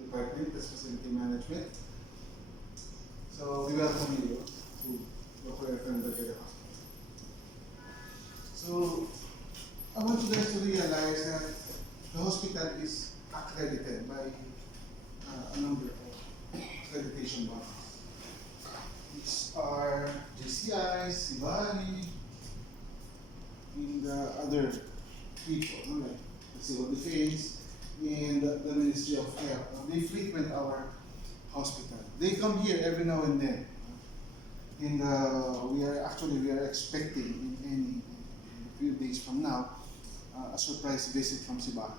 department, that's facility management. So we welcome you to Dr. F. Hospital. So I want you guys to realize that the hospital is accredited by a number of accreditation bodies. These are JCI, Sibari, and other people, like the Civil Defense and the Ministry of Health. They frequent our hospital. They come here every now and then. And we are expecting in a few days from now a surprise visit from Sibari.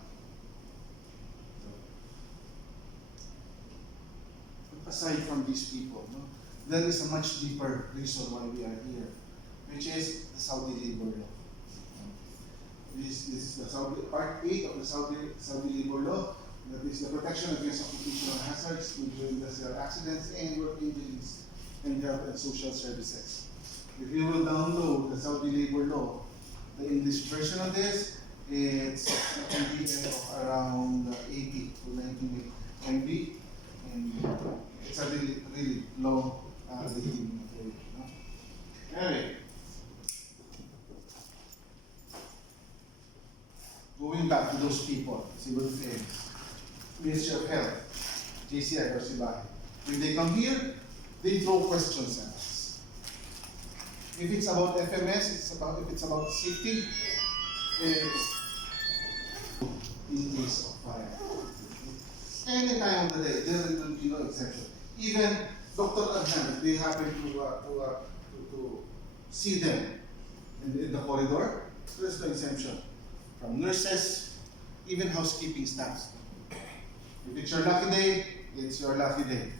Aside from these people, no, there is a much deeper reason why we are here, which is the Saudi labor law. This is the Part 8 of the Saudi labor law. That is the protection against occupational hazards, including industrial accidents and work injuries, and health and social services. If you will download the Saudi labor law, the English version of this, it's a PDF of around 80 to 90 MB, and it's a really long reading material. No? Anyway, going back to those people, civil defense, Ministry of Health, JCI or Sibari. When they come here, they throw questions at us. If it's about FMS, if it's about safety, it's in case of fire. Any time of the day, there will be no exception. Even Dr. Adhan, if they happen to see them in the corridor, there's no exemption. From nurses, even housekeeping staffs. If it's your lucky day, it's your lucky day.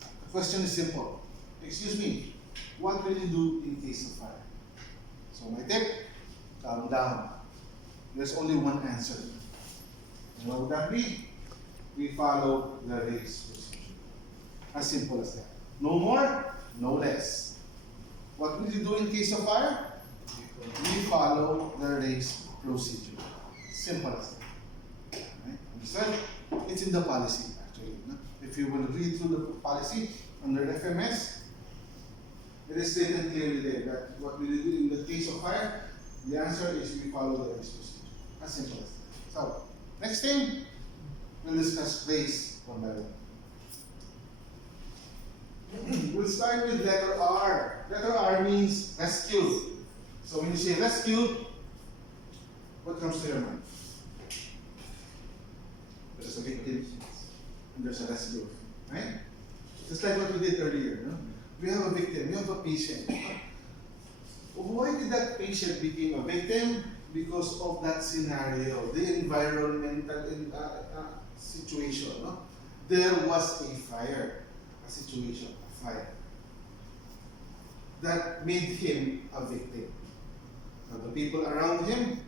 The question is simple. Excuse me, what will you do in case of fire? So my tip, calm down. There's only one answer. And what would that be? We follow the race procedure. As simple as that. No more, no less. What will you do in case of fire? We follow the race procedure. Simple as that. Right? Understand? It's in the policy, actually. No? If you will read through the policy under FMS, it is stated clearly there that what we do in the case of fire, the answer is we follow the race procedure. As simple as that. So, next thing, we'll discuss race one by one. We'll start with letter R. Letter R means rescue. So when you say rescue, what comes to your mind? There's a victim and there's a rescue, right? Just like what we did earlier, no? We have a victim, we have a patient. Why did that patient become a victim? Because of that scenario, the environmental situation. No? There was a fire, a situation, a fire, that made him a victim. Now the people around him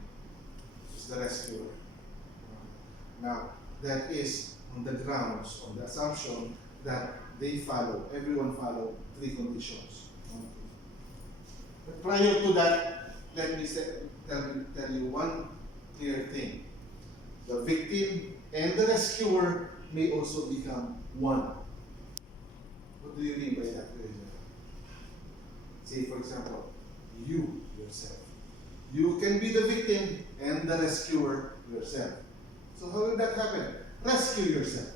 is the rescuer. Now, that is on the grounds, on the assumption that everyone follow three conditions. But prior to that, let me tell you one clear thing. The victim and the rescuer may also become one. What do you mean by that? Say, for example, you yourself. You can be the victim and the rescuer yourself. So how will that happen? Rescue yourself.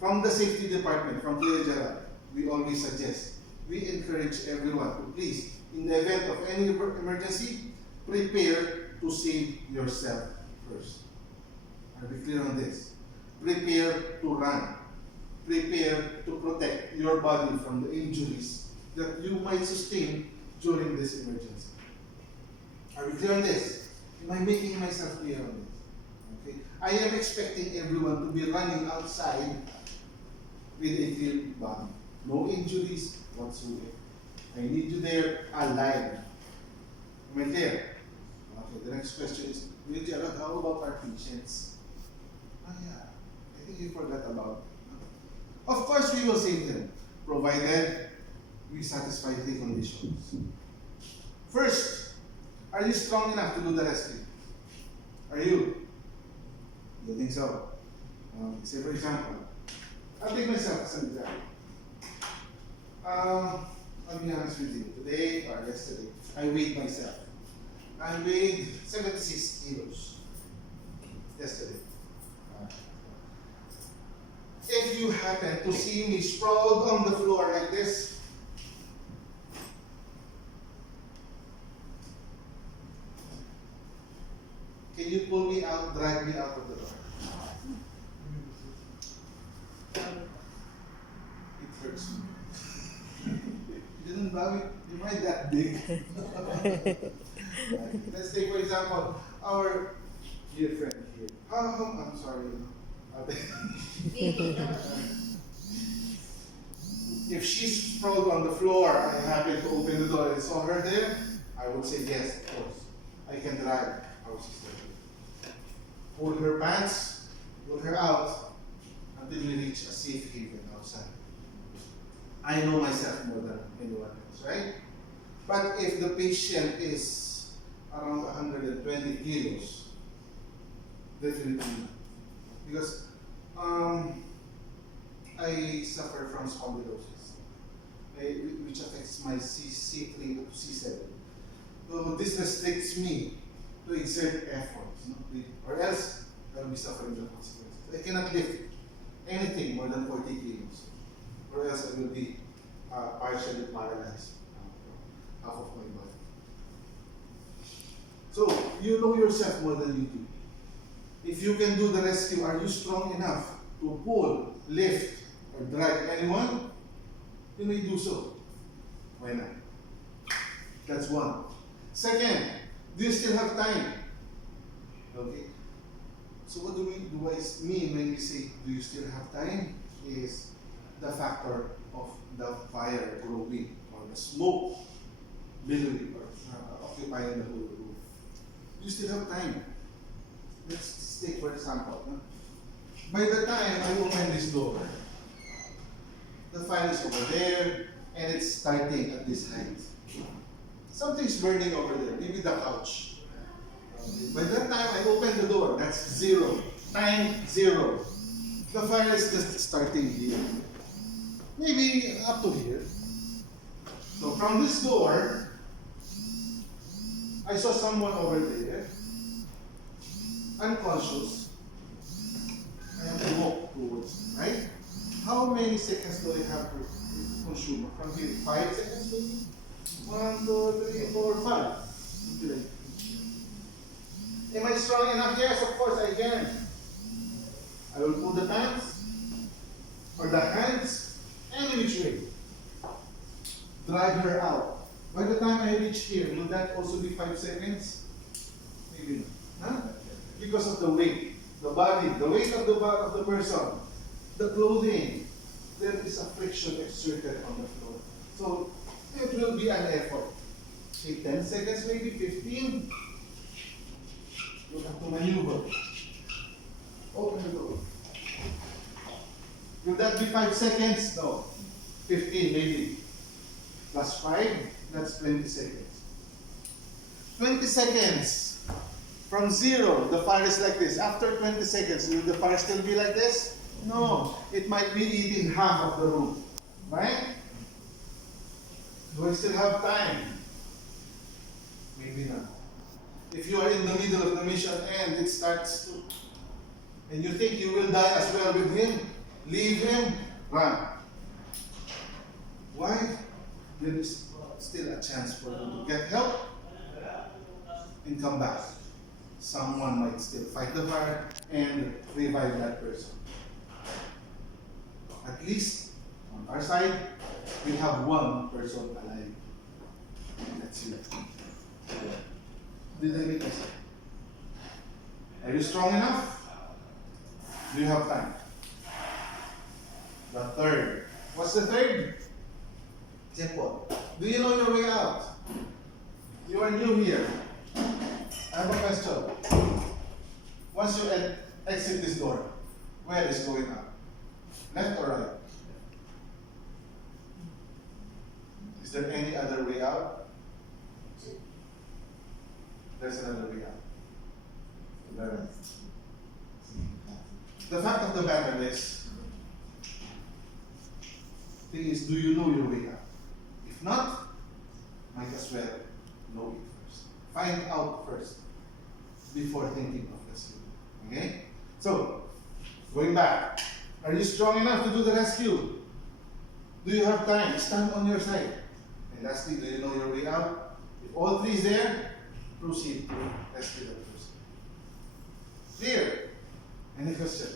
From the safety department, from Gerald, we always suggest, we encourage everyone to please, in the event of any emergency, prepare to save yourself first. Are we clear on this? Prepare to run. Prepare to protect your body from the injuries that you might sustain during this emergency. Are we clear on this? Am I making myself clear on this? Okay. I am expecting everyone to be running outside with a healed body. No injuries whatsoever. I need you there alive. Am I clear? Okay, the next question is, Gerald, how about our patients? Oh yeah, I think you forgot about it. Of course we will save them, provided we satisfy three conditions. First, are you strong enough to do the rescue? Are you? You think so? Say for example, I'll take myself as an example. I'll be honest with you. Today or yesterday, I weighed myself. I weighed 76 kilos yesterday. If you happen to see me sprawled on the floor like this, can you pull me out, drag me out of the door? It hurts me. You didn't buy it? Am I that big? Let's take for example our dear friend here. I'm sorry. If she's sprawled on the floor, I happen to open the door and saw her there, I would say yes, of course. I can drag our sister. Pull her pants, pull her out until we reach a safe haven outside. I know myself more than anyone else, right? But if the patient is around 120 kilos, definitely not. Because I suffer from spondylosis, which affects my C3 to C7. So this restricts me to exert effort, or else I will be suffering the consequences. I cannot lift anything more than 40 kilos, or else I will be partially paralyzed, half of my body. So you know yourself more than you do. If you can do the rescue, are you strong enough to pull, lift, or drag anyone? You may do so. Why not? That's one. Second, do you still have time? Okay. So what do I mean when we say, do you still have time? Is the factor of the fire growing or the smoke billowing or occupying the whole room. Do you still have time? Let's take for example. By the time I open this door, the fire is over there and it's starting at this height. Something's burning over there, maybe the couch. By that time I open the door, that's zero. Time zero. The fire is just starting here. Maybe up to here. So from this door, I saw someone over there, unconscious. I have to walk towards him, right? How many seconds do I have to consume? From here, 5 seconds maybe? 1, 2, 3, 4, 5. Am I strong enough? Yes, of course I can. I will pull the pants or the hands any which way. Drag her out. By the time I reach here, will that also be 5 seconds? Maybe not. Huh? Because of the weight, the body, the weight of the person, the clothing, there is a friction exerted on the floor. So it will be an effort. Take 10 seconds, maybe 15. You have to maneuver. Open the door. Will that be 5 seconds? No. 15 maybe. Plus 5, that's 20 seconds. 20 seconds. From zero, the fire is like this. After 20 seconds, will the fire still be like this? No. It might be eating half of the room. Right? Do I still have time? Maybe not. If you are in the middle of the mission and it starts to, and you think you will die as well with him, leave him, run. Why? There is still a chance for you to get help and come back. Someone might still fight the fire and revive that person. At least on our side, we have one person alive. That's it. Did I make myself? Are you strong enough? Do you have time? The third. What's the third? Simple. Do you know your way out? You are new here. I have a question. Once you exit this door, where is going out? Left or right? Is there any other way out? There's another way out. the fact of the matter is, thing is, do you know your way out? If not, might as well know it first. Find out first before thinking of rescue. Okay? So, going back, are you strong enough to do the rescue? Do you have time? Stand on your side. And lastly, do you know your way out? If all three is there, proceed to rescue that person. Clear? Any question?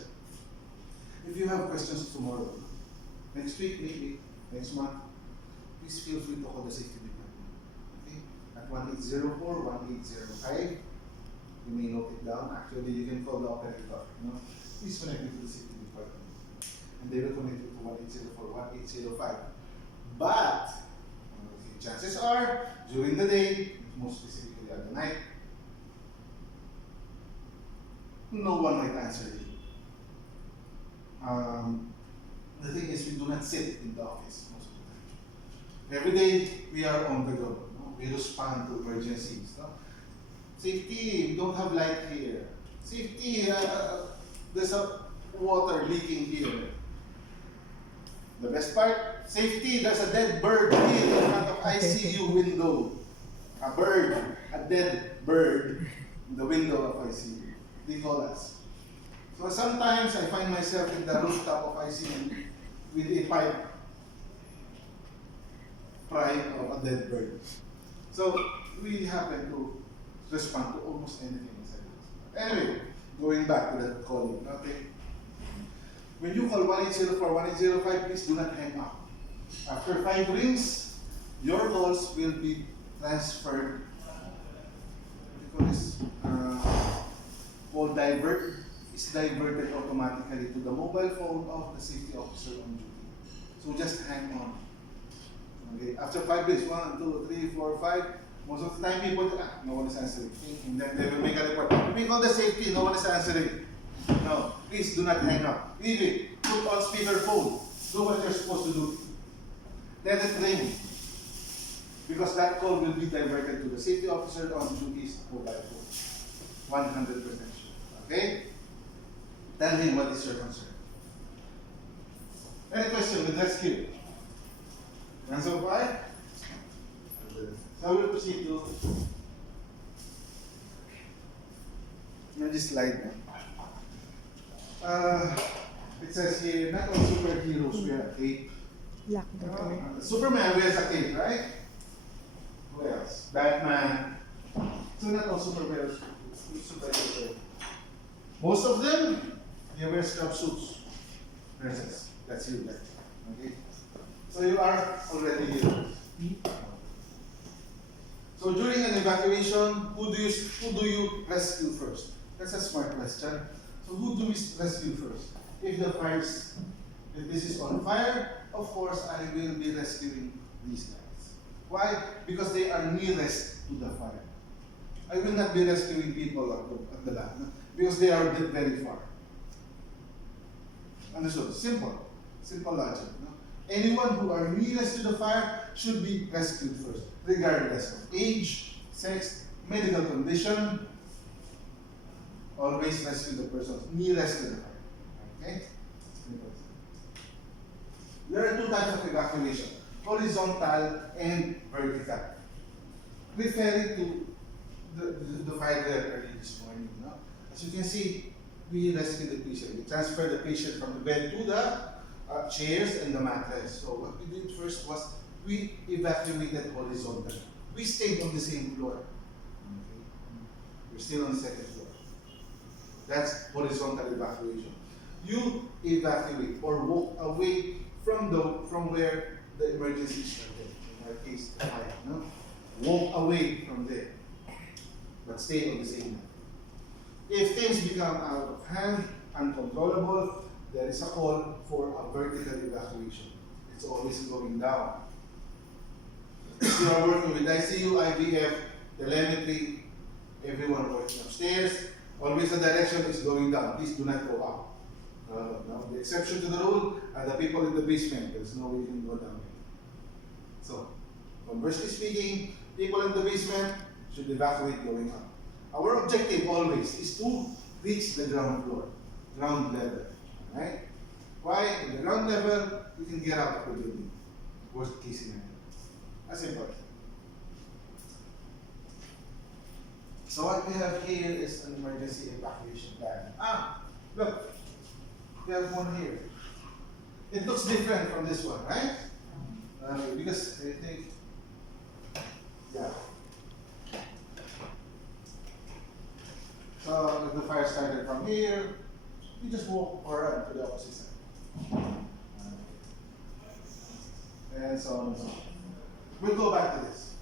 If you have questions tomorrow, next week, maybe, next month, please feel free to call the safety department. Okay? At 1804-1805. You may note it down. Actually, you can call the operator. Please connect me to the safety department. And they will connect you to 1804-1805. But, chances are, during the day, most specifically at the night, no one might answer you. The thing is, we do not sit in the office most of the time. Every day, we are on the go. No? We respond to emergencies. No? Safety, we don't have light here. Safety, there's a water leaking here. The best part, safety, there's a dead bird here in front of ICU window. A bird, a dead bird in the window of ICU. They call us. So sometimes I find myself in the rooftop of ICU with a pipe frying of a dead bird. So we happen to respond to almost anything inside this. Anyway, going back to that calling. Okay. When you call 1804-1805, please do not hang up. After 5 rings, your calls will be transferred. Because call divert is diverted automatically to the mobile phone of the safety officer on duty. So just hang on. Okay. After 5 days, 1, 2, 3, 4, 5, most of the time people, no one is answering. And then they will make a report. We call the safety, no one is answering. No, please do not hang up. Leave it. Put on speakerphone. Do what you're supposed to do. Let it ring. Because that call will be diverted to the safety officer on duty's mobile phone. 100% sure. Okay? Tell him what is your concern. Any question with rescue? And so far? So we'll proceed to this slide now. It says here, not all superheroes wear a cape. Superman wears a cape, right? Who else? Batman. So not all superheroes. Most of them, they wear scrub suits. Princess. That's you, right? Okay. So you are already here. So during an evacuation, who do you rescue first? That's a smart question. So who do we rescue first? If this is on fire, of course I will be rescuing these guys. Why? Because they are nearest to the fire. I will not be rescuing people at the lab, no? Because they are very far. Understood? Simple logic. No? Anyone who are nearest to the fire should be rescued first, regardless of age, sex, medical condition. Always rescue the person nearest to the fire. Okay? There are 2 types of evacuation, horizontal and vertical. Referring to the fire there early this morning. No? As you can see, we rescue the patient. We transfer the patient from the bed to the chairs and the mattress. So what we did first was we evacuated horizontally. We stayed on the same floor. Okay? We're still on the 2nd floor. That's horizontal evacuation. You evacuate or walk away from where the emergency started. In our case, the fire. No? Walk away from there, but stay on the same line. If things become out of hand, uncontrollable, there is a call for a vertical evacuation. It's always going down. If you are working with ICU, IVF, telemetry, everyone working upstairs, always the direction is going down. Please do not go up. No. The exception to the rule are the people in the basement. There's no way you can go down here. So, conversely speaking, people in the basement should evacuate going up. Our objective always is to reach the ground floor. ground level. Right? Why? In the ground level, you can get out of the building. Worst case scenario. That's important. So what we have here is an emergency evacuation plan. Look, we have one here. It looks different from this one, right? Because I think, yeah. So if the fire started from here, you just walk or run to the opposite side. And so on and so on. We'll go back to this.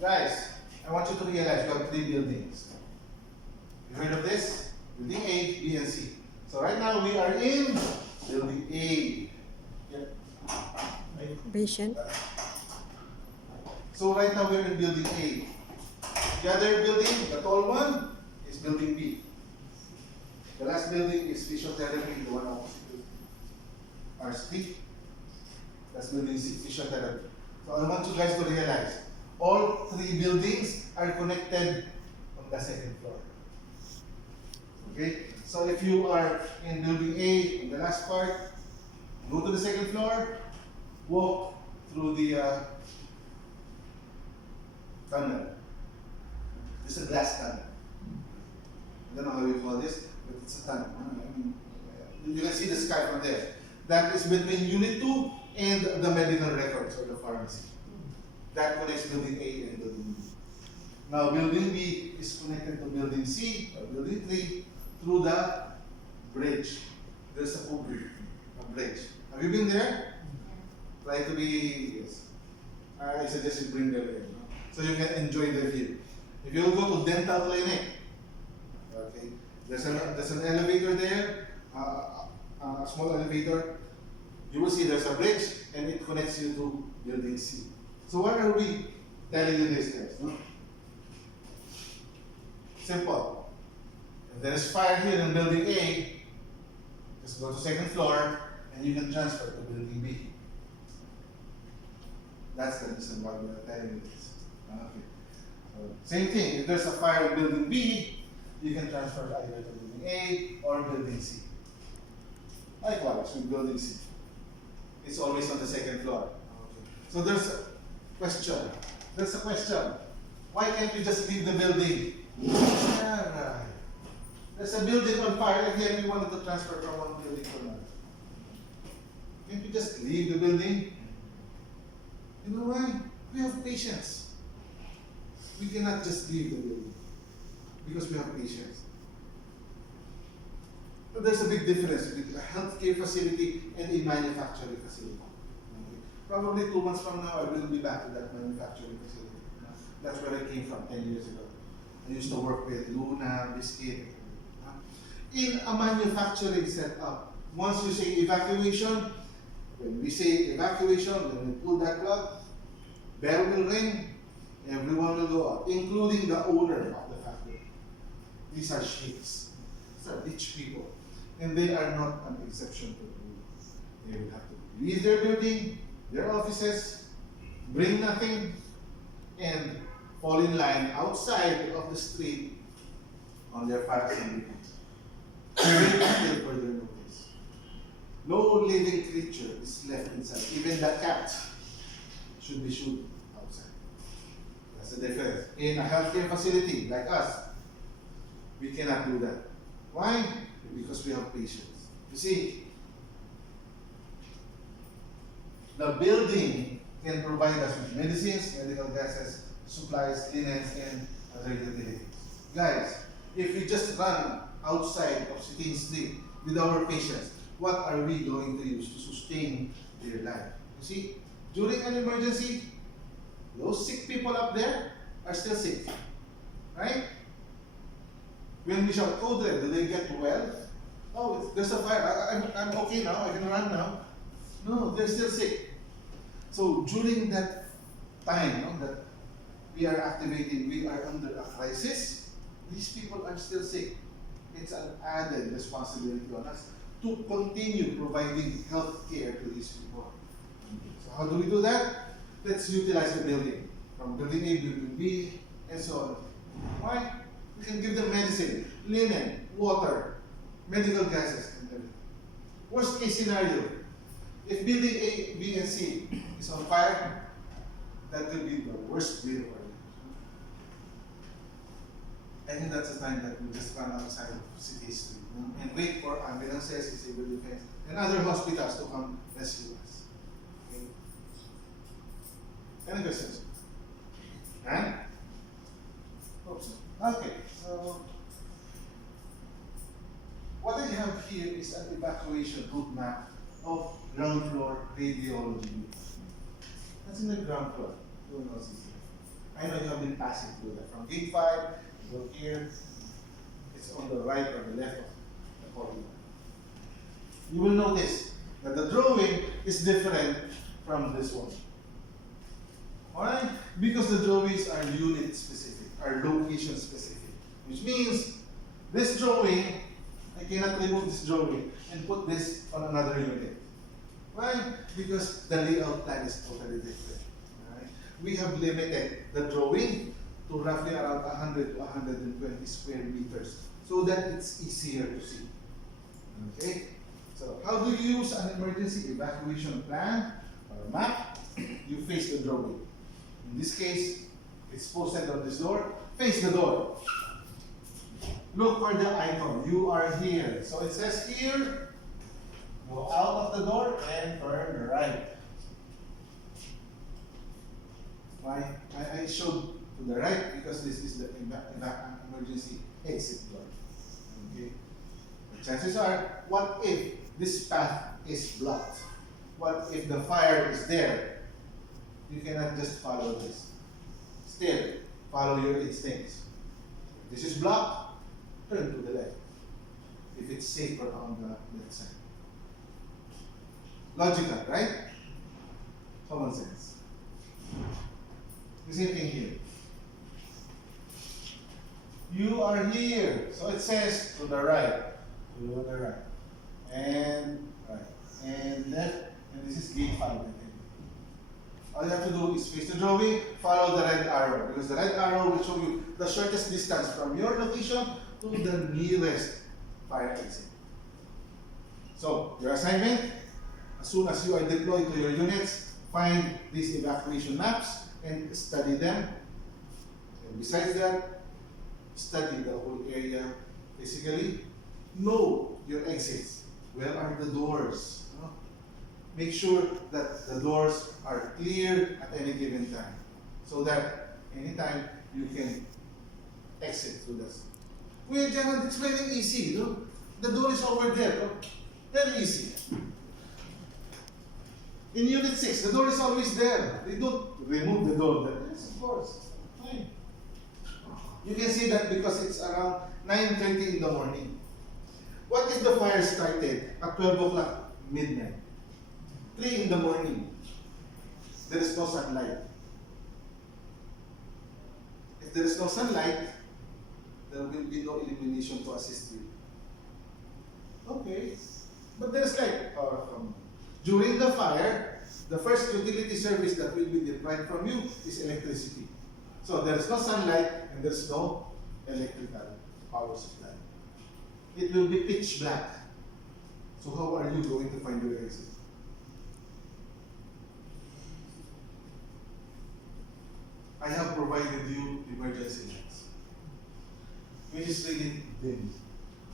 Guys, I want you to realize you have 3 buildings. You heard of this? Building A, B, and C. So right now we are in building A. Yep. Patient. So right now we're in building A. The other building, the tall one, is building B. The last building is physiotherapy, the one opposite to our street. That's building C, physiotherapy. So I want you guys to realize, all 3 buildings are connected on the 2nd floor. Okay? So if you are in building A, in the last part, go to the 2nd floor, walk through the tunnel. This is a glass tunnel. I don't know how you call this, but it's a tunnel. I mean, you can see the sky from there. That is between Unit 2 and the medical records or the pharmacy. That connects building A and building B. Now building B is connected to building C or building 3 through the bridge. There's a bridge. Have you been there? Try to be, yes. I suggest you bring them there, so you can enjoy the view. If you go to dental clinic, okay, there's an elevator there, a small elevator. You will see there's a bridge and it connects you to building C. So what are we telling you this guys? No? Simple. If there is fire here in building A, just go to 2nd floor and you can transfer to building B. That's the reason why we are telling you this. Okay. So, same thing, if there's a fire in building B, you can transfer either to building A or building C. Likewise with building C. It's always on the 2nd floor. Okay. So there's a question. Why can't you just leave the building? Alright. There's a building on fire and then we wanted to transfer from one building to another. Can't you just leave the building? You know why? We have patience. We cannot just leave the building because we have patience. But there's a big difference between a healthcare facility and a manufacturing facility. Okay. Probably 2 months from now, I will be back to that manufacturing facility. That's where I came from 10 years ago. I used to work with Luna, Biscuit. In a manufacturing setup, once you say evacuation, when we say evacuation, when we pull that plug, bell will ring, everyone will go out, including the owner of the factory. These are sheikhs. These are rich people. And they are not an exception to the rule. They will have to leave their building, their offices, bring nothing, and fall in line outside of the street on their fire assembly points. Wait until further notice. No living creature is left inside. Even the cat should be shot outside. That's the difference. In a healthcare facility like us, we cannot do that. Why? Because we have patience. You see, the building can provide us with medicines, medical gases, supplies, linens, and other utilities. Guys, if we just run outside of City Street with our patients, what are we going to use to sustain their life? You see, during an emergency, those sick people up there are still sick, right? When we shout, "Code red," do they get well? Oh, there's a fire. I'm okay now. I can run now. No, they're still sick. So during that time, that we are activating, we are under a crisis. These people are still sick. It's an added responsibility on us to continue providing health care to these people. So how do we do that? Let's utilize the building. From building A, building B, and so on. Why? We can give them medicine, linen, water. medical gases and everything. Worst case scenario, if building A, B, and C is on fire, that will be the worst day for you. I think that's the time that we just run outside of city street and wait for ambulances, civil defense, and other hospitals to come rescue us. Okay. Any questions? And? Hope so. Okay, so what I have here is an evacuation route map of ground floor radiology. That's in the ground floor. Who knows this? I know you have been passing through that. From gate 5, you go here. It's on the right or the left of the corridor. You will notice that the drawing is different from this one. Alright? Because the drawings are unit specific, are location specific. Which means this drawing, I cannot remove this drawing and put this on another unit. Why? Because the layout plan is totally different. Right? We have limited the drawing to roughly around 100 to 120 square meters so that it's easier to see. Okay? So how do you use an emergency evacuation plan or map? You face the drawing. In this case, it's posted on this door. Face the door. Look for the icon. You are here. So it says here, go out of the door and turn right. Why? I showed to the right because this is the emergency exit door. Okay. The chances are, what if this path is blocked? What if the fire is there? You cannot just follow this. Still, follow your instincts. If this is blocked, turn to the left. If it's safer on the left side. Logical, right? Common sense. The same thing here. You are here. So it says to the right. To the right. And right. And left. And this is gate 5. All you have to do is face the drawing, follow the red arrow. Because the red arrow will show you the shortest distance from your location to the nearest fire exit. So, your assignment, as soon as you are deployed to your units, find these evacuation maps and study them. And besides that, study the whole area physically. Know your exits. Where are the doors? Make sure that the doors are clear at any given time. So that anytime you can exit through this. Well, Gerald, it's very easy. No? The door is over there. No? Very easy. In Unit 6, the door is always there. They don't remove the door there. Yes, of course. Fine. You can see that because it's around 9:30 in the morning. What if the fire started at 12 o'clock midnight? 3 in the morning. There is no sunlight. If there is no sunlight, there will be no illumination to assist you. Okay. But there is light. During the fire, the first utility service that will be deprived from you is electricity. So there is no sunlight and there is no electrical power supply. It will be pitch black. So how are you going to find your exit? I have provided you emergency lights, which is really dim.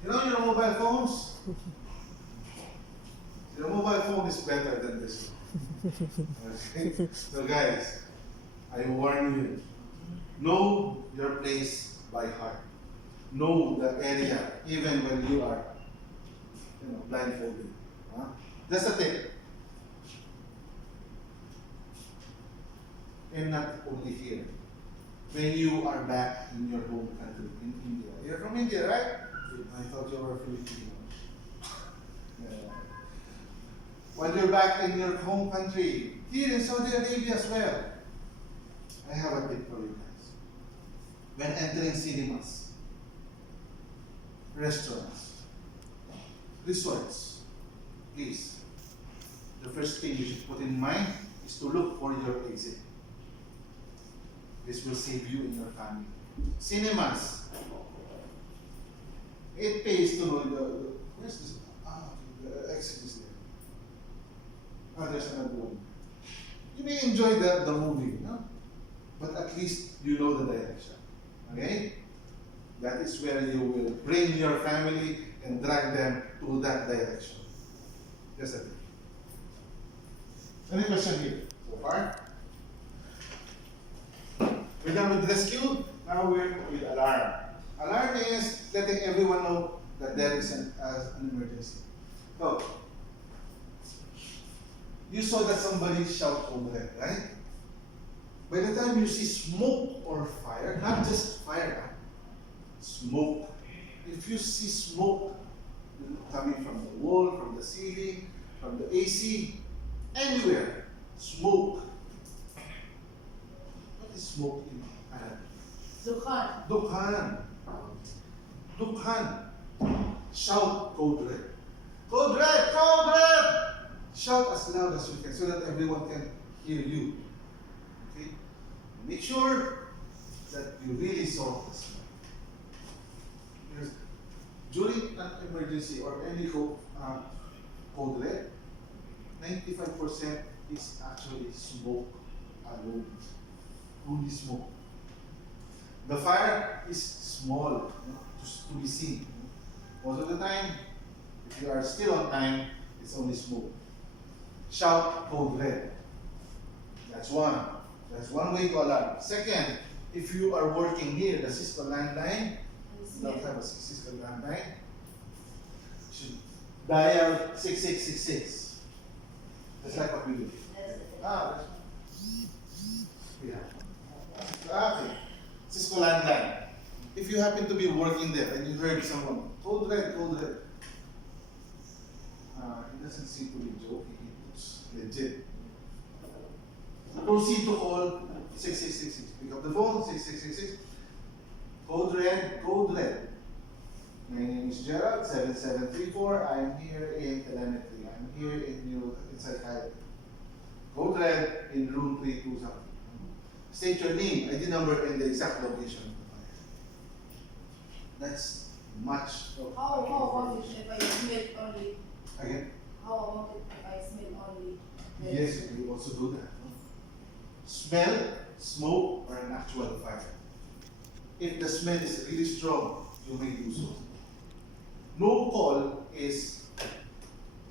You know your mobile phones? Your mobile phone is better than this one. Okay? So guys, I warn you, know your place by heart. Know the area, even when you are blindfolded. Huh? That's the tip. And not only here. When you are back in your home country, in India. You're from India, right? I thought you were Filipino. Yeah. When you're back in your home country, here in Saudi Arabia as well, I have a tip for you guys. When entering cinemas, restaurants, resorts, please, the first thing you should put in mind is to look for your exit. This will save you and your family. Cinemas. It pays to know Where's this? Ah, okay, the exit is there. Ah, there's another one. You may enjoy the movie, no? But at least you know the direction. Okay? That is where you will bring your family and drag them to that direction. Just a bit. Any question here so far? We're done with rescue. Now we're with alarm. Alarm is letting everyone know that there is an emergency. So, you saw that somebody shout over there, right? By the time you see smoke or fire, not just fire, smoke. If you see smoke coming from the wall, from the ceiling, from the AC, anywhere, smoke. What is smoke in Arabic? Dukhan. Dukhan. Dukhan. Shout code red. Code red! Code red! Shout as loud as you can so that everyone can hear you. Okay? Make sure that you really saw the smoke. Because during an emergency or any code red, 95% is actually smoke alone. Only smoke. The fire is small, to be seen. Most of the time, if you are still on time, it's only smoke. Shout code red. That's one. That's one way to alarm. Second, if you are working near the Cisco landline, you don't have a Cisco landline, you should dial 6666. That's like what we do. Ah, yeah. Okay. Cisco landline. If you happen to be working there and you heard someone, code red, code red. It doesn't seem to be joking, it's legit. Proceed to call 6666. Pick up the phone, 6666. Code red, code red. My name is Gerald, 7734. I am here in telemetry. I'm here in psychiatry. Code red in room 32 something. State your name, ID number, and the exact location of the fire. That's much of How about if I smell only? Again? How about if I smell only? Yes, you also do that. Smell, smoke, or an actual fire. If the smell is really strong, you may do so. No call is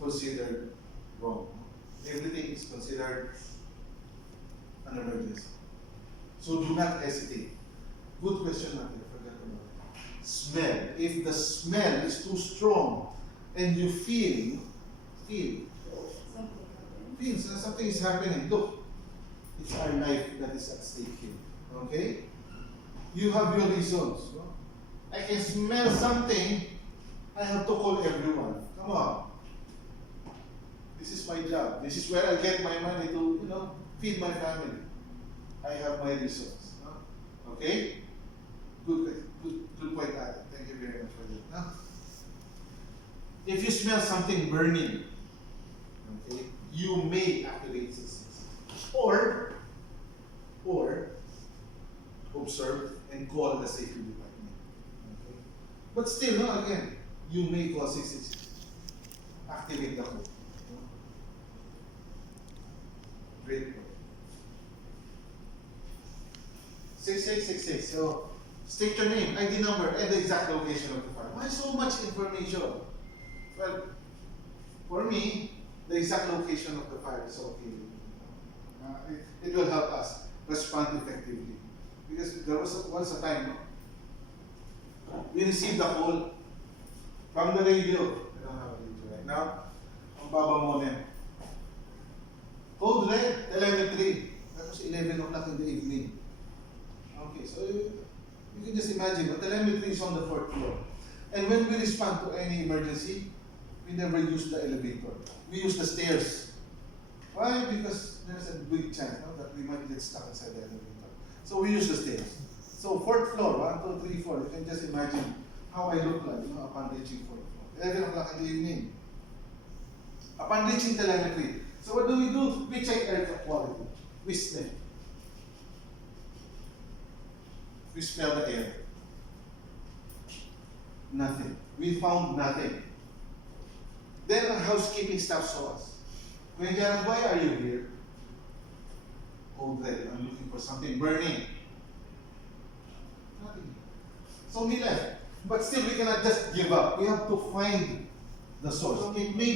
considered wrong. Everything is considered an emergency. So do not hesitate. Good question, Martin. I forgot about it. Smell. If the smell is too strong and you feel something is happening, look, it's our life that is at stake here. Okay? You have your reasons. No? I can smell something, I have to call everyone. Come on. This is my job. This is where I get my money to, feed my family. I have my reasons. No? Okay? Good point, Adam. Thank you very much for that. No? If you smell something burning, okay, you may activate 666. Or observe and call the safety department. Okay? But still, no, again, you may call 666. Activate the code. Great point. 6666. So, state your name, ID number, and the exact location of the fire. Why so much information? Well, for me, the exact location of the fire is okay. It will help us respond effectively. Because there was once a time, we received a call from the radio. I don't have a radio right now. Ang baba mo na. Code red, telemetry. That was 11 o'clock in the evening. Okay, so you can just imagine, the telemetry is on the 4th floor. And when we respond to any emergency, we never use the elevator. We use the stairs. Why? Because there's a big chance that we might get stuck inside the elevator. So we use the stairs. So 4th floor, 1, 2, 3, 4. You can just imagine how I look like upon reaching 4th floor. 11 o'clock in the evening. Upon reaching telemetry. So what do? We check air quality. We sniff. We smell the air. Nothing. We found nothing. Then housekeeping staff saw us. Kuya Gerald, why are you here? Cold red, I'm looking for something burning. Nothing. So we left. But still, we cannot just give up. We have to find the source. It may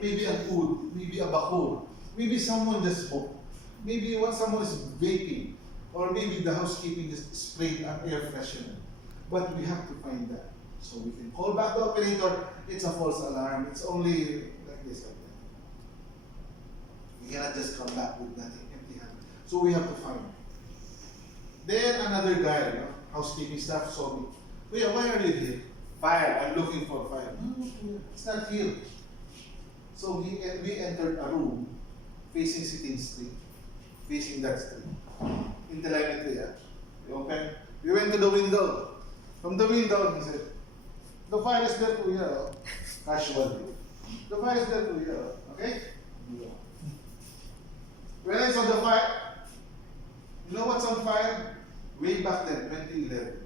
be a food, maybe a bakur, maybe someone just smoked, maybe someone is vaping, or maybe the housekeeping just sprayed an air freshener. But we have to find that. So we can call back the operator. It's a false alarm. It's only like this, like that. We cannot just come back with nothing, empty handed. So we have to find it. Then another guy, housekeeping staff saw me. Kuya, why are you here? Fire. I'm looking for fire. No, it's not here. So we entered a room facing sitting street, facing that street. In telemetry, we opened. We went to the window. From the window, he said, the fire is there, Kuya. Casually. The fire is there, Kuya. Okay? When I saw the fire, you know what's on fire? Way back then, 2011.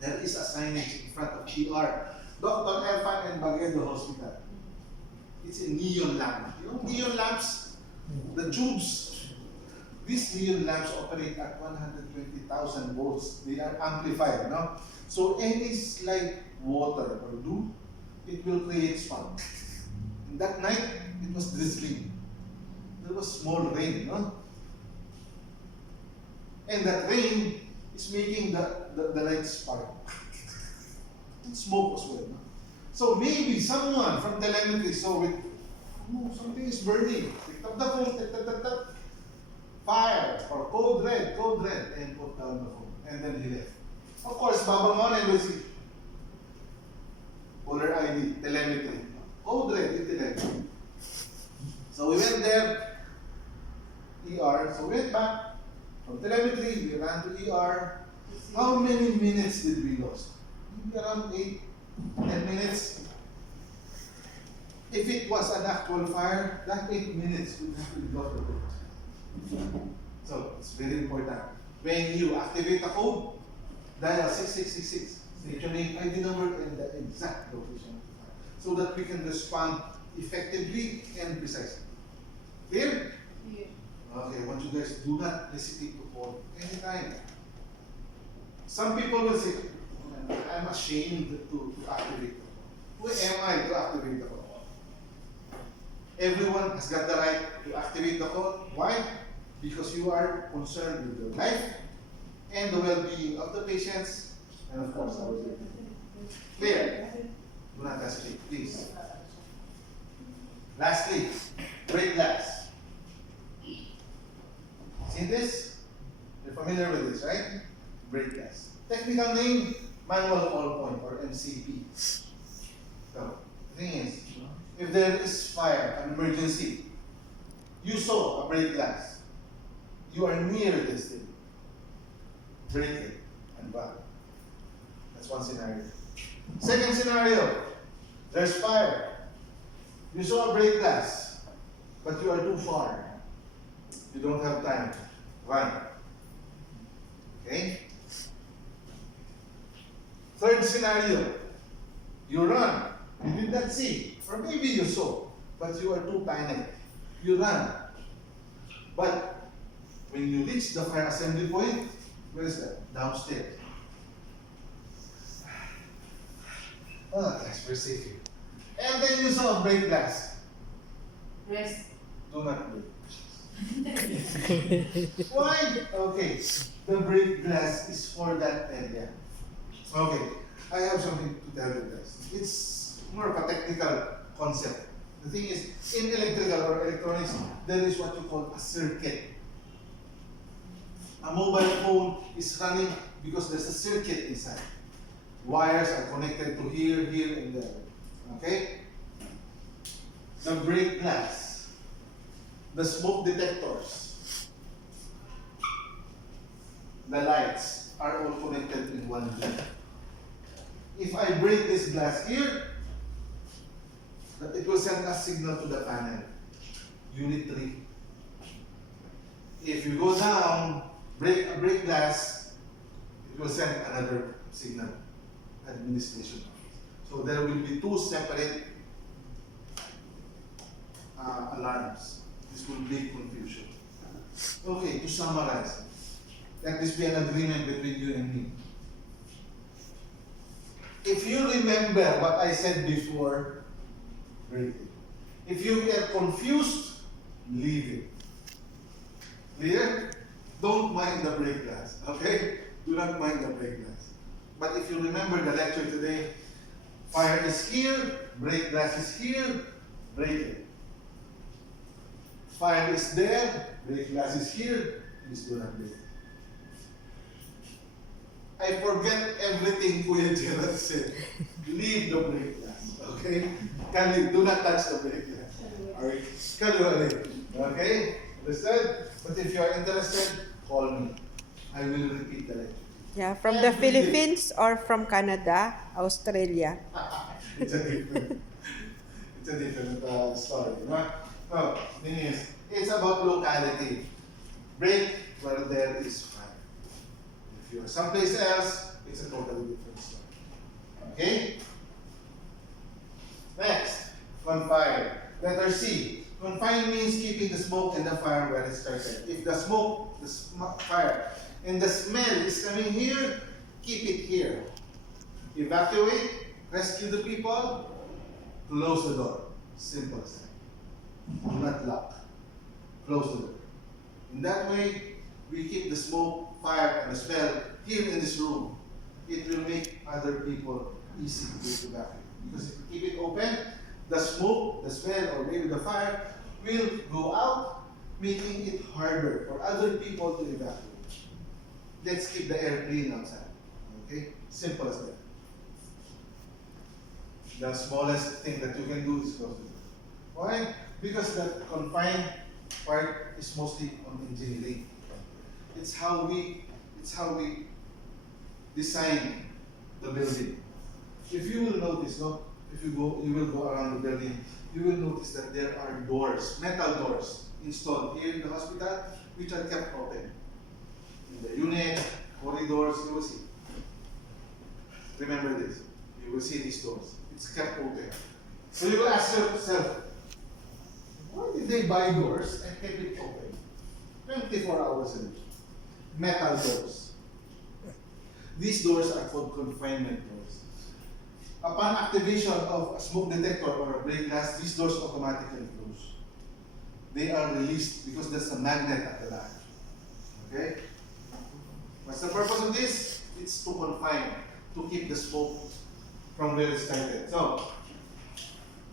There is a signage in front of ER. Dr. Elfan and Baguedo Hospital. It's a neon lamp. You know neon lamps? The tubes. These neon lamps operate at 120,000 volts. They are amplified, no? So any slight water or dew, it will create spark. And that night, it was drizzling. There was small rain, no? And that rain is making the light spark. And smoke as well, no? So maybe someone from telemetry saw it. Oh, something is burning. Picked up the phone, tap. Fire or code red, and put down the phone. And then he left. Of course, babangon and we'll see. Caller ID, telemetry. Code red, telemetry. So we went there, ER. So we went back from telemetry, we ran to ER. How many minutes did we lose? Maybe around 8, 10 minutes. If it was an actual fire, that 8 minutes would have been got the. So it's very important. When you activate the code, dial 6666. State your name, ID number, and the exact location of the fire, so that we can respond effectively and precisely. Clear? Yeah. Okay, I want you guys do not hesitate to call anytime. Some people will say, I'm ashamed to activate the call. Who am I to activate the call? Everyone has got the right to activate the call. Why? Because you are concerned with your life and the well-being of the patients, and of course our safety. Clear? Do not hesitate, please. Lastly, break glass. See this? You're familiar with this, right? Break glass. Technical name, manual call point, or MCP. So, the thing is, if there is fire, an emergency, you saw a break glass, you are near this thing, break it and run. That's one scenario. Second scenario, there's fire. You saw a break glass, but you are too far. You don't have time. Run. Okay? Third scenario, you run. You did not see, or maybe you saw, but you are too panicked. You run. But when you reach the fire assembly point, where is that? Downstairs. Oh, that's very safe here. And then you saw a break glass. Rest. Do not break. Why? Okay, the break glass is for that area. Okay, I have something to tell you guys. It's more of a technical concept. The thing is, in electrical or electronics, there is what you call a circuit. A mobile phone is running because there's a circuit inside. Wires are connected to here, and there. Okay? The break glass, the smoke detectors, the lights are all connected in one link. If I break this glass here, it will send a signal to the panel, unit 3. If you go down, break glass, it will send another signal, administration. So there will be 2 separate alarms. This will make confusion. Okay, to summarize, let this be an agreement between you and me. If you remember what I said before, break it. If you get confused, leave it. Clear? Don't mind the break glass, okay? Do not mind the break glass. But if you remember the lecture today, fire is here, break glass is here, break it. Fire is there, break glass is here, please do not break it. I forget everything Kuya Gerald said. Leave the break glass, okay? Do not touch the break glass. Alright? Okay? Understood? But if you are interested, call me. I will repeat the lecture. Yeah, from the Philippines or from Canada, Australia. It's a different story. No? No, thing is, it's about locality. Break where there is fire. If you are someplace else, it's a totally different story. Okay? Next, confine. Letter C. Confine means keeping the smoke and the fire where it started. If the smoke, fire, and the smell is coming here, keep it here. Evacuate, rescue the people, close the door. Simple as that. Do not lock. Close the door. In that way, we keep the smoke, fire, and the smell here in this room. It will make other people easy to evacuate. Because if you keep it open, the smoke, the smell, or maybe the fire will go out, making it harder for other people to evacuate. Let's keep the air clean outside. Okay? Simple as that. The smallest thing that you can do is close the door. Why? Because the confined part is mostly on engineering. It's how we design the building. If you will notice, no? If you will go around the building, you will notice that there are doors, metal doors, installed here in the hospital, which are kept open. In the unit, corridors, you will see. Remember this. You will see these doors. It's kept open. So you will ask yourself, why did they buy doors and keep it open? 24 hours a day. Metal doors. These doors are called confinement doors. Upon activation of a smoke detector or a break glass, these doors automatically close. They are released because there's a magnet at the back. Okay? What's the purpose of this? It's to confine, to keep the smoke from where it started. So,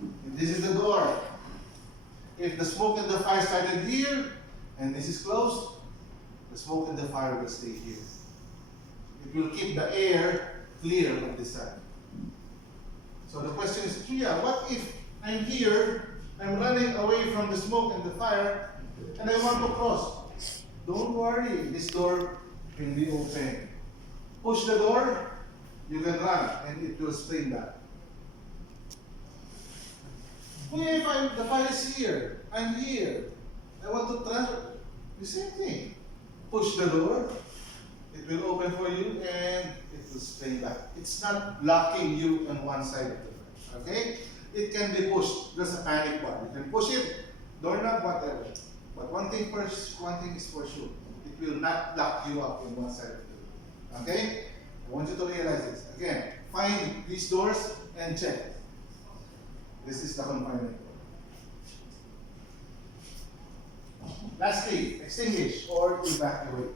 if this is the door. If the smoke and the fire started here, and this is closed, the smoke and the fire will stay here. It will keep the air clear on this side. So the question is, Kia, what if I'm here, I'm running away from the smoke and the fire, and I want to cross? Don't worry, this door can be open. Push the door, you can run, and it will spring back. What if the fire is here, I'm here, I want to transfer? The same thing. Push the door, it will open for you, and it will spring back. It's not blocking you on one side of the door, okay? It can be pushed. There's a panic bar. You can push it, doorknob, whatever. But one thing is for sure. It will not lock you up in one side of the door, okay? I want you to realize this. Again, find these doors and check. This is the confinement door. Lastly, extinguish or evacuate.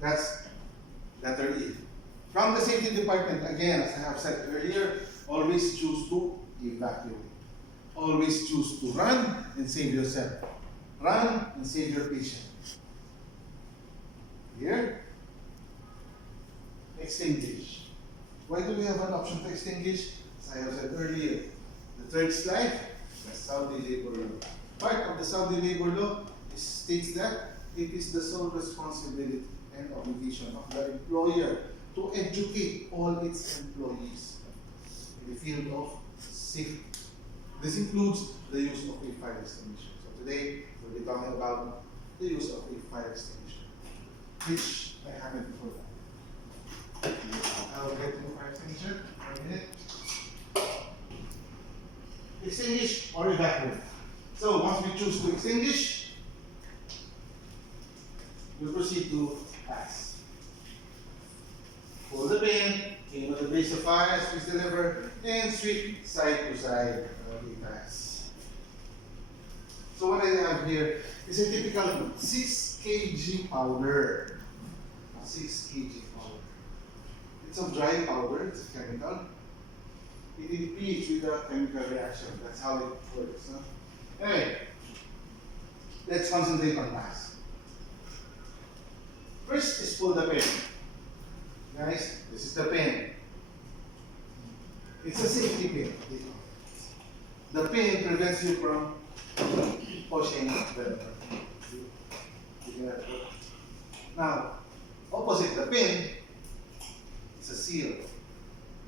That's letter E. From the safety department, again, as I have said earlier, always choose to evacuate. Always choose to run and save yourself. Run and save your patient. Here, extinguish. Why do we have an option to extinguish? As I have said earlier, the third slide, the Saudi labor law. Part of the Saudi labor law states that it is the sole responsibility and obligation of the employer to educate all its employees in the field of safety. This includes the use of a fire extinguisher. So today, we'll be talking about the use of a fire extinguisher, which I haven't before that. I'll get to the fire extinguisher for a minute. extinguish or evacuate. So once we choose to extinguish, we proceed to pass. Pull the pin, aim at the base of fire, squeeze the lever, and sweep side to side. Okay, pass. So what I have here is a typical 6 kg powder. 6 kg powder. It's a dry powder, it's a chemical. It impedes with a chemical reaction. That's how it works. No? Anyway, let's concentrate on pass. First is pull the pin. Guys, this is the pin. It's a safety pin. The pin prevents you from pushing the Now, opposite the pin is a seal.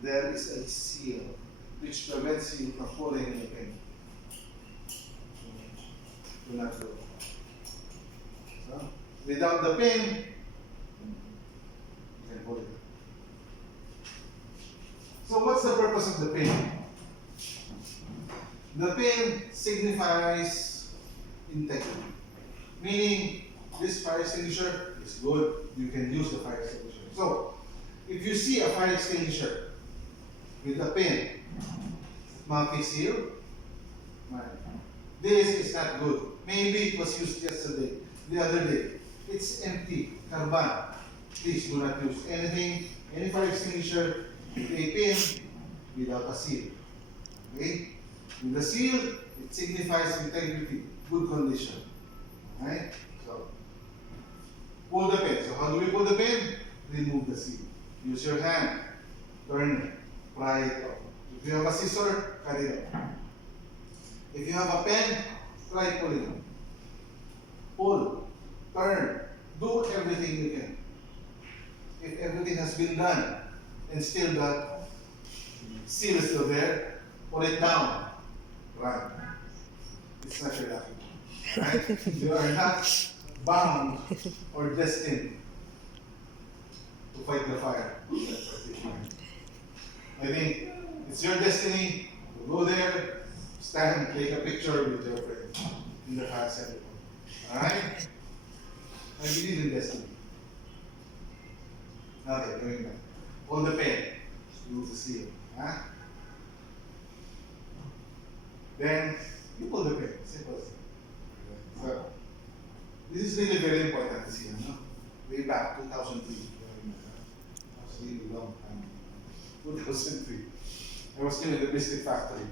There is a seal which prevents you from pulling the pin. Do not go. So, without the pin, you can pull it. So what's the purpose of the pin? The pin signifies integrity. Meaning, this fire extinguisher is good, you can use the fire extinguisher. So, if you see a fire extinguisher with a pin, multi-seal, this is not good. Maybe it was used yesterday, the other day. It's empty, carbon. Please do not use anything, any fire extinguisher with a pin without a seal. Okay? With the seal, it signifies integrity, good condition. Right? So, pull the pin. So how do we pull the pin? Remove the seal. Use your hand, turn it, pry it up. If you have a scissor, cut it up. If you have a pen, try pulling it. Pull, turn, do everything you can. If everything has been done and still the seal is still there, pull it down. Run. It's not your lucky. Right? You are not bound or destined to fight the fire. I think it's your destiny to go there, stand and take a picture with your friend in the fire center. Alright? I believe in destiny. Okay, doing that. Hold the pen. Use the seal. Huh? Then you pull the pin. Simple. So, this is really very important to see. No? Way back 2003. That's really long time. 2003. I was still in the biscuit factory.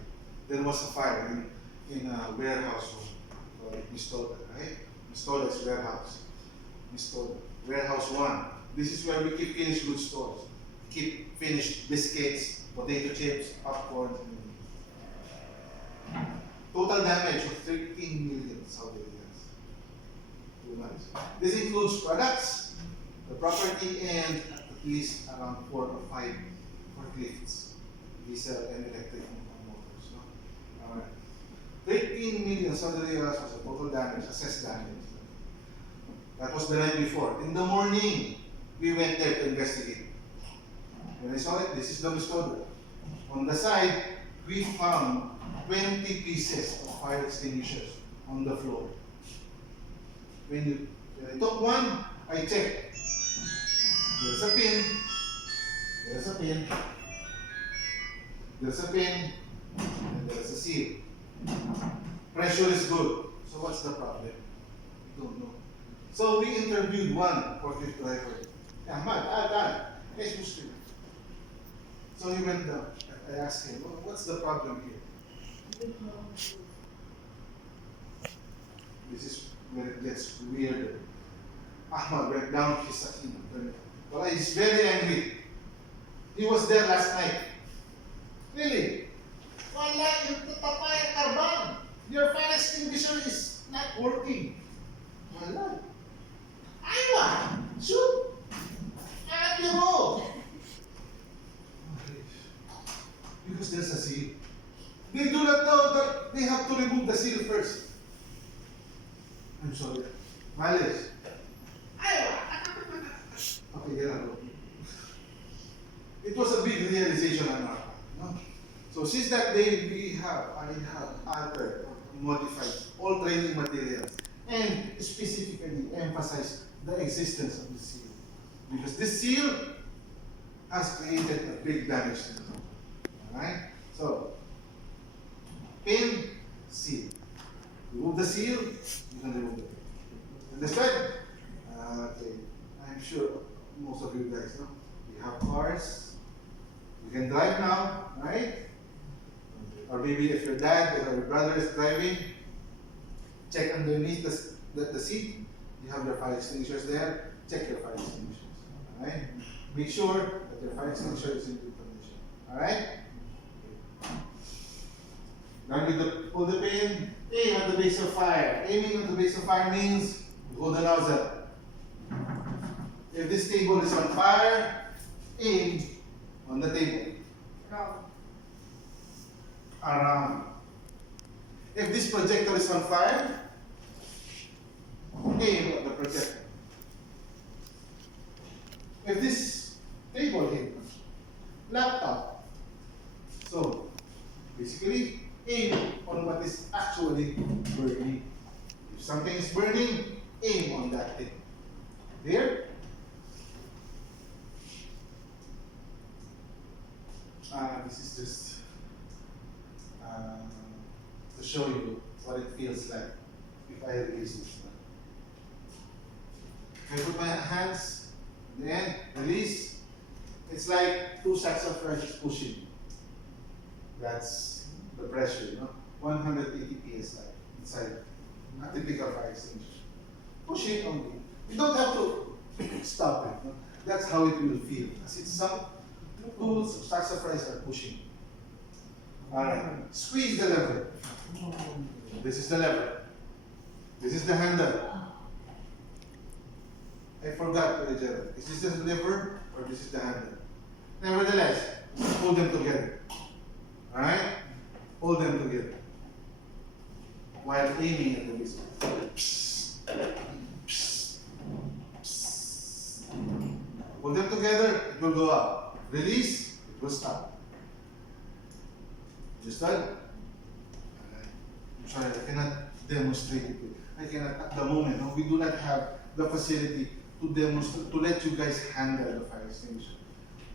There was a fire in a warehouse room. Mistola, right? Mistola is warehouse. Mistola. Warehouse 1. This is where we keep finished goods stores. Keep finished biscuits, potato chips, popcorn. Total damage of 13 million Saudi riyals. 2 months. This includes products, the property, and at least around 4 or 5 forklifts, diesel and electric motors. No? Alright. 13 million Saudi riyals was the total damage, assessed damage. That was the night before. In the morning, we went there to investigate. When I saw it, this is the Mistola. On the side, we found 20 pieces of fire extinguishers on the floor. When I took one, I checked. There's a pin, there's a pin, there's a pin, and there's a seal. Pressure is good. So what's the problem? We don't know. So we interviewed one forklift driver. Ahmad, Dad, yes, Muslim. So he went down. I asked him, well, what's the problem here? This is when it gets weirder. Ahmad went down his sakina. Well, he's very angry. He was there last night. Really? Wala yung tatapay carbon. Your fire extinguisher is not working. Wala. Aywa! Shoot! At your road! Because there's a seal. They do not know that they have to remove the seal first. I'm sorry. Malice. Okay, Gerald. It was a big realization on our part. No? So So since that day, I have altered, modified all training materials, and specifically emphasized the existence of the seal. Because this seal has created a big damage to the road. Alright? So, pin, seal. Remove the seal, you can remove the pin. Understand? Okay. I'm sure most of you guys know. You have cars. You can drive now, right? Or maybe if your dad or your brother is driving, check underneath the seat. You have your fire extinguishers there. Check your fire extinguishers. Alright? Make sure that your fire extinguisher is in good condition. Alright? Now you pull the pin, aim at the base of fire. Aiming at the base of fire means hold the nozzle. If this table is on fire, aim on the table. Around. If this projector is on fire, aim at the projector. If this table hit laptop, so basically aim on what is actually burning. If something is burning, aim on that thing. Clear? This is just to show you what it feels like if I release this. I put my hands, then release. It's like 2 sacks of rice pushing. That's the pressure, you know, 180 psi inside a typical fire extinguisher. Push it only. You don't have to stop it. No? That's how it will feel. As it's some 2 sacks of rice are pushing. Alright. Squeeze the lever. This is the lever. This is the handle. I forgot, Gerald. Is this the lever or this is the handle? Nevertheless, hold them together. Alright? Hold them together. While aiming at the base. Hold them together, it will go up. Release, it will stop. Understand? I'm sorry, I cannot demonstrate it. I cannot at the moment. No, we do not have the facility to demonstrate, to let you guys handle the fire extinguisher.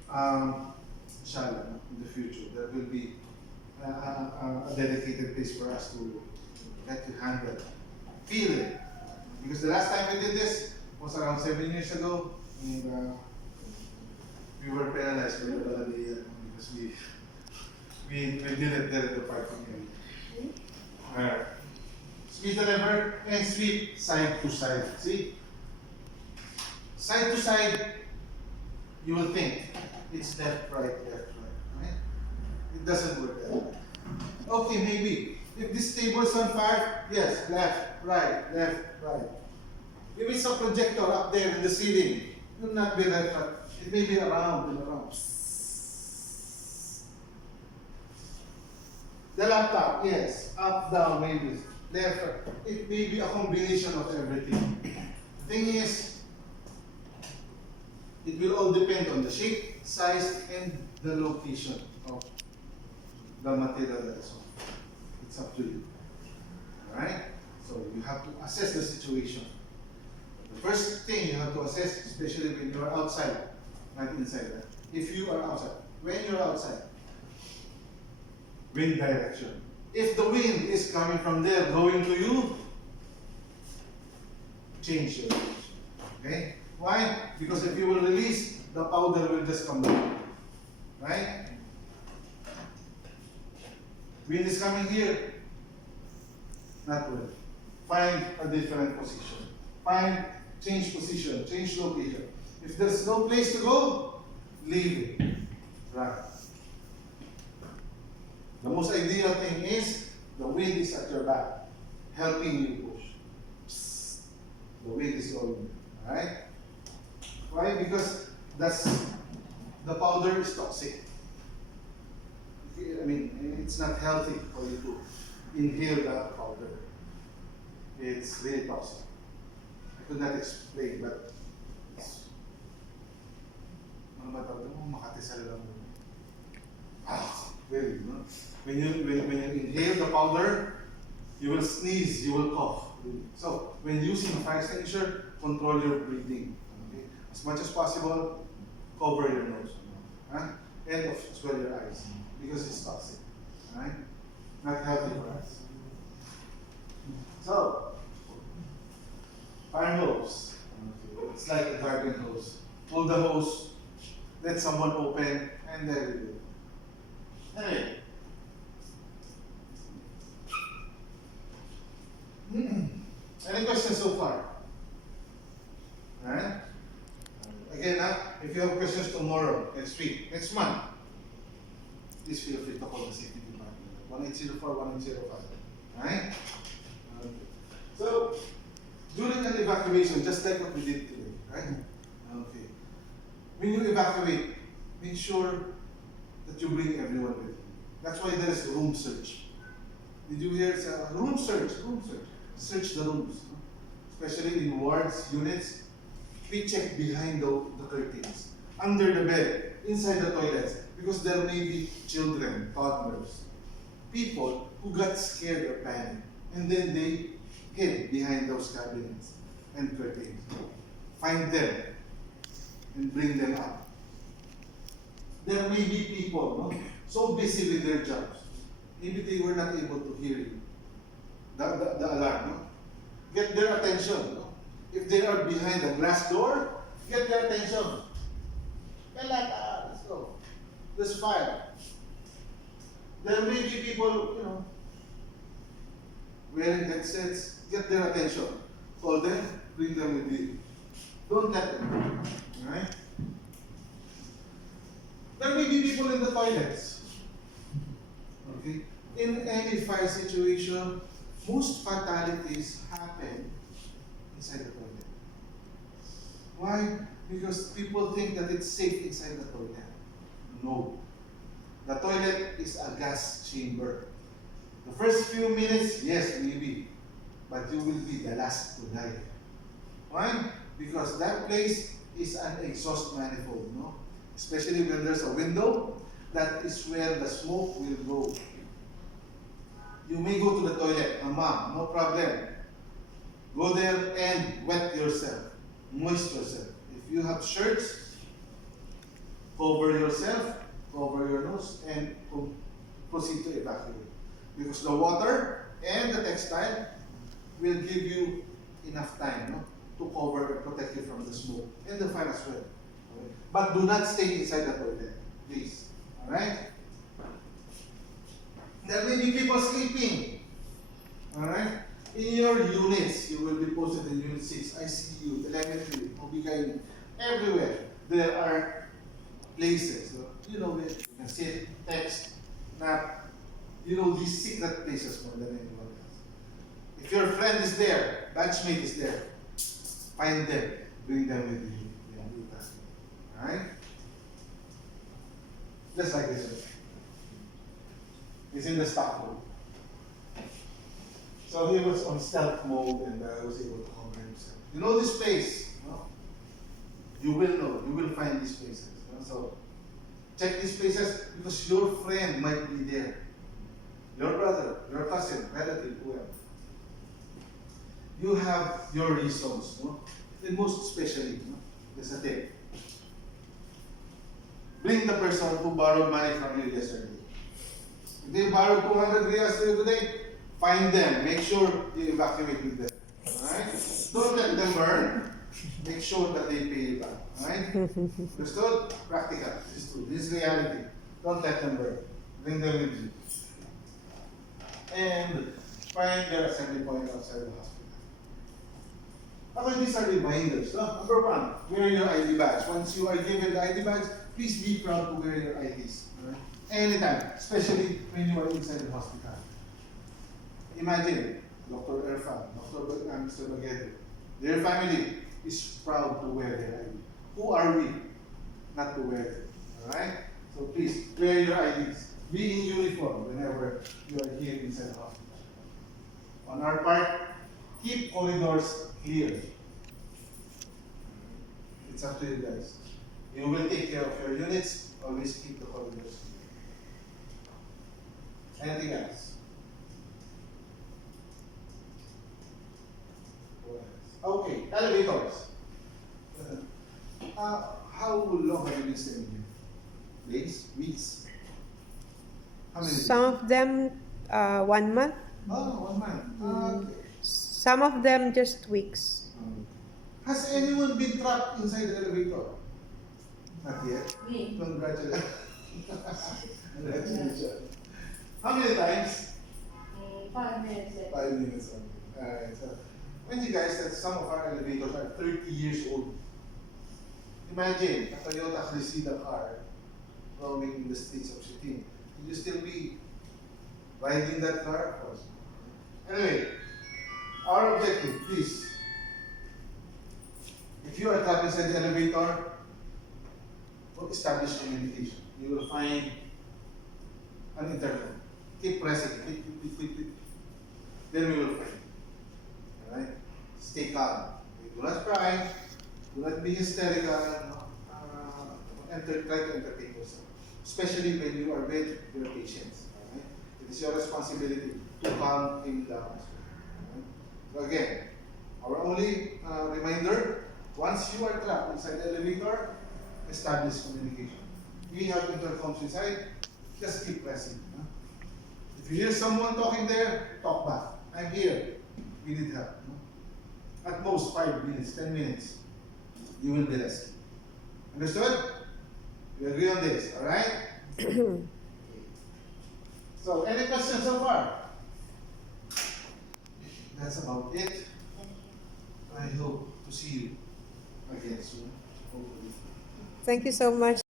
Inshallah, in the future, there will be a dedicated place for us to let you handle, feel it. Because the last time we did this was around 7 years ago, and we were penalized for the Baladiyah because we did it there at the parking area. Alright. Squeeze the lever and sweep side to side. See? Side to side, you will think it's left, right, right? It doesn't work that way. Okay, maybe. If this table is on fire, yes, left, right. If it's a projector up there in the ceiling, it will not be left, right. It may be around and around. The laptop, yes, up, down, maybe, left, right. It may be a combination of everything. The thing is, it will all depend on the shape, size, and the location of the material that is on. It's up to you. Alright? So you have to assess the situation. The first thing you have to assess, especially when you are outside, not inside. Right? If you are outside, when you're outside, wind direction. If the wind is coming from there, blowing to you, change your direction. Okay? Why? Because if you will release, the powder will just come down. Right? Wind is coming here. Not well. Find a different position. Change position, change location. If there's no place to go, leave it. Right. The most ideal thing is the wind is at your back, helping you push. The wind is going. Alright? Why? Because the powder is toxic. I mean, it's not healthy for you to inhale that powder. It's really toxic. I could not explain, but ano ba tawag mo? Makatisal lang mo. Very, no? When you inhale the powder, you will sneeze, you will cough. So when using a fire extinguisher, control your breathing. Okay? As much as possible, cover your nose. Huh? And as well your eyes, because it's toxic. Right? Not healthy for us. So, fire hose. Okay. It's like a garden hose. Pull the hose, let someone open, and there you go. Anyway. Any questions so far? Alright? Again, if you have questions tomorrow, next week, next month, please feel free to call the safety department. 1804-1805. Alright? Okay. So, during an evacuation, just like what we did today, right? Okay. When you evacuate, make sure that you bring everyone with you. That's why there is room search. Did you hear? Room search, room search. Search the rooms, especially in wards, units. We check behind the curtains, under the bed, inside the toilets, because there may be children, toddlers, people who got scared or panicked, and then they hid behind those cabinets and curtains. Find them and bring them up. There may be people, no, so busy with their jobs, maybe they were not able to hear you. The alarm, no? Get their attention. No? If they are behind the glass door, get their attention. They're like, let's go. There's fire. There may be people, wearing headsets. Get their attention. Call them, bring them with you. Don't let them. Alright? There may be people in the toilets. Okay? In any fire situation, most fatalities happen inside the toilet. Why? Because people think that it's safe inside the toilet. No. The toilet is a gas chamber. The first few minutes, yes, maybe. But you will be the last to die. Why? Because that place is an exhaust manifold, no? Especially when there's a window, that is where the smoke will go. You may go to the toilet, mama, no problem. Go there and wet yourself, moist yourself. If you have shirts, cover yourself, cover your nose, and proceed to evacuate. Because the water and the textile will give you enough time, no, to cover and protect you from the smoke and the fire as well. Okay? But do not stay inside the toilet, please. Alright? There may be people sleeping. Alright? In your units, you will be posted in Unit 6, ICU, telemetry, OB-GYN, everywhere. There are places, where you can sit, text, nap. These secret places more than anyone else. If your friend is there, batchmate is there, find them, bring them with you. Alright? Just like this one. It's in the stock room. So he was on stealth mode and I was able to cover himself. You know this place, no? You will know, you will find these places. No? So check these places because your friend might be there. Your brother, your cousin, relative, whoever. You have your reasons, no? And most especially, no? There's a tip. Bring the person who borrowed money from you yesterday. If they borrowed 200 riyals today, find them. Make sure you evacuate with them. Alright? Don't let them burn. Make sure that they pay you back. Alright? Understood? Practical. This is true. This is reality. Don't let them burn. Bring them with you. And find their assembly point outside the hospital. Okay, these are reminders. No? Number one, wear your ID badge. Once you are given the ID badge, please be proud to wear your IDs. Right? Anytime, especially when you are inside the hospital. Imagine, Dr. Irfan, Mr. Baguedo, their family is proud to wear their ID. Who are we not to wear it? Alright? So please, wear your IDs. Be in uniform whenever you are here inside the hospital. On our part, keep corridors clear. It's up to you guys. You will take care of your units, always keep the corridors clear. Anything else? Okay, elevators. How long have you been staying here? Days? Weeks? How many days? Some of them 1 month, Oh, 1 month. Okay. some of them just weeks. Has anyone been trapped inside the elevator? Not yet. Me. Congratulations. Congratulations. How many times? 5 minutes. 5 minutes only. Alright, so when you guys that some of our elevators are 30 years old. Imagine a Toyota Cressida car roaming in the streets of Shitin. Will you still be riding that car? Of course. Anyway, our objective, please. If you are trapped inside the elevator, establish communication. You will find an intercom. Keep pressing. Click. Then we will find. Alright? Stay calm. Do not cry. Do not be hysterical. Try to entertain yourself. Especially when you are with your patients. Alright? It is your responsibility to calm him down. Alright? So again, our only reminder, once you are trapped inside the elevator, establish communication. We have intercoms inside, just keep pressing. If you hear someone talking there, talk back. I'm here. We need help. At most 5 minutes, 10 minutes, you will be rescued. Understood? We agree on this, alright? So, any questions so far? That's about it. I hope to see you again soon, hopefully. Thank you so much.